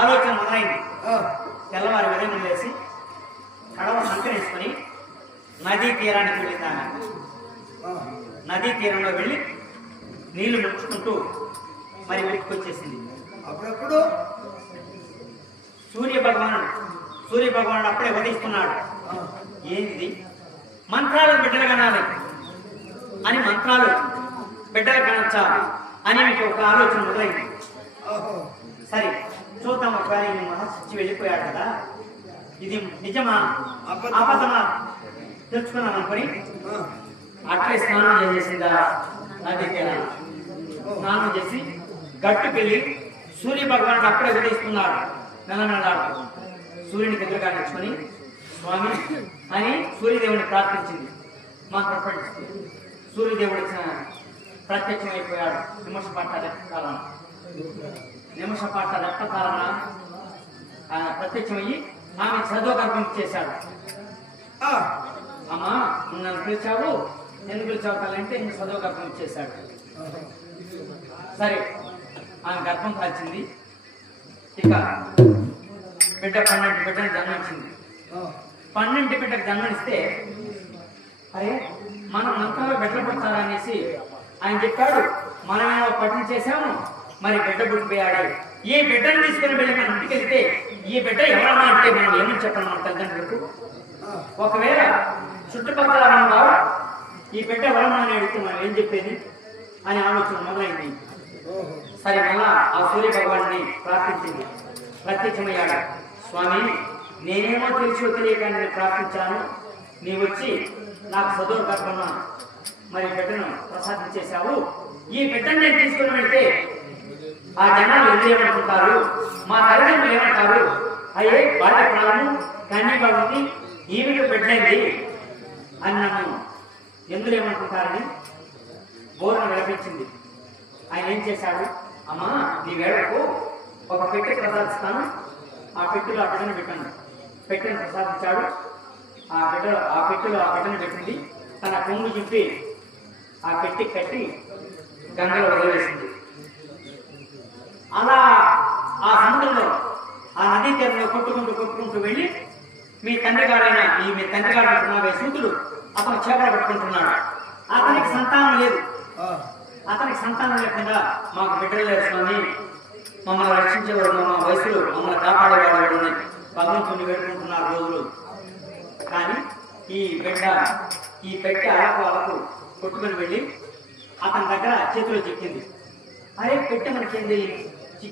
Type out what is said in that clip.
ఆలోచన మొదలైంది. తెల్లవారి ఉదయం లేచి కడవ సంకరించుకొని నదీ తీరానికి వెళ్ళిందామె. నదీ తీరంలో వెళ్ళి నీళ్లు ముడుచుకుంటూ మరి వెతికి వచ్చేసింది. అప్పుడప్పుడు సూర్య భగవానుడు అప్పుడే ఉదయిస్తున్నాడు. ఏంది మంత్రాలు బిడ్డలు కనాలి అని, మంత్రాలు బిడ్డలు కనొచ్చా అని మీకు ఒక ఆలోచన మొదలైంది. సరే చూద్దాం, ఒకవేళ ఈ మహర్షి వెళ్ళిపోయాడు కదా, ఇది నిజమా అబద్ధమా తెలుసుకున్నాను అనుకుని అట్లే స్నానం చేసేసిందా నది తీరాన. స్నానం చేసి గట్టుకెళ్ళి సూర్య భగవానుడు అప్పుడే ఉదయిస్తున్నాడు. నెలనెలాడు సూర్యునికి ఎదురుగా నిల్చుకొని స్వామి అని సూర్యదేవుని ప్రార్థించింది. మంత్రం పఠిస్తుంది. సూర్యదేవుడు ప్రత్యక్షమైపోయాడు. నిమిషపాట రక్త కాలన ఆయన ప్రత్యక్షమయ్యి ఆమె చదవగర్భం చేశాడు. అమ్మా నన్ను పిలిచావు, ఎందుకు పిలిచావు కలంటే ఇంక చదవగర్భం చేశాడు. సరే ఆమె గర్భం కాల్చింది. ఇక బిడ్డ 12 బిడ్డను జన్మించింది. 12 బిడ్డకు జన్మనిస్తే అరే మనం మంత్రాలు బిడ్డలు పుడతారనేసి ఆయన చెప్పాడు. మనమేమో పఠనం చేశాము, మరి బిడ్డ పుట్టిపోయాడు. ఈ బిడ్డను తీసుకుని వెళ్ళి మనం ఇంటికి వెళ్తే ఈ బిడ్డ ఎవరన్నా అంటే మనం ఏమని చెప్పాలి మన తల్లిదండ్రులకు? ఒకవేళ చుట్టుపక్కల వారు ఈ బిడ్డ ఎవరన్నా అని అడిగితే మనం ఏం చెప్పేది అని ఆలోచన మొదలైంది. సరే మళ్ళా ఆ సూర్య భగవాన్ని ప్రార్థించింది. ప్రత్యక్షమయ్యాడు. స్వామి నేనేమో తెలిసో తెలియక నేను ప్రార్థించాను, నీ వచ్చి నాకు చదువు కట్టుకున్నా మరి బిడ్డను ప్రసాదించేశావు. ఈ బిడ్డను నేను తీసుకుని వెళ్తే ఆ జనాలు ఎందుకు ఏమనుకుంటారు, మా తల్లిదండ్రులు ఏమంటారు, అయ్యే బాల్య ప్రాణము కన్నీ బాగుంది ఈమెకు బిడ్డైంది అని నన్ను ఎందుకు ఏమనుకుంటారని బోర్ను విలపించింది. ఆయన ఏం చేశాడు, అమ్మా నీ వేళకు ఒక పెట్టె ప్రసాదిస్తాను, ఆ పెట్టెలో ఆ బిడ్డను పెట్టాను. పెట్టెను ప్రసాదించాడు. ఆ పెట్టెలో ఆ బిడ్డను పెట్టింది. తన కొంగు చింపి ఆ పెట్టి కట్టి గంగలో వదిలేసింది. అలా ఆ సముద్రంలో ఆ నదీ తీరంలో కొట్టుకుంటూ వెళ్ళి మీ తండ్రి గారు అంటున్నావే సూతుడు అతను చేపలు పట్టుకుంటున్నాడు. అతనికి సంతానం లేదు. అతనికి సంతానం లేకుండా మాకు బిడ్డలు లేరు స్వామి, మమ్మల్ని రక్షించేవాడు, మా వయసులో మమ్మల్ని కాపాడేవాడు భగవంతుని వేడుకుంటున్నారు రోజులు. కానీ ఈ పెట్టె అలకు కొట్టుకుని వెళ్ళి అతని దగ్గర చేతిలో చిక్కింది. అరే పెట్టె మనకేంది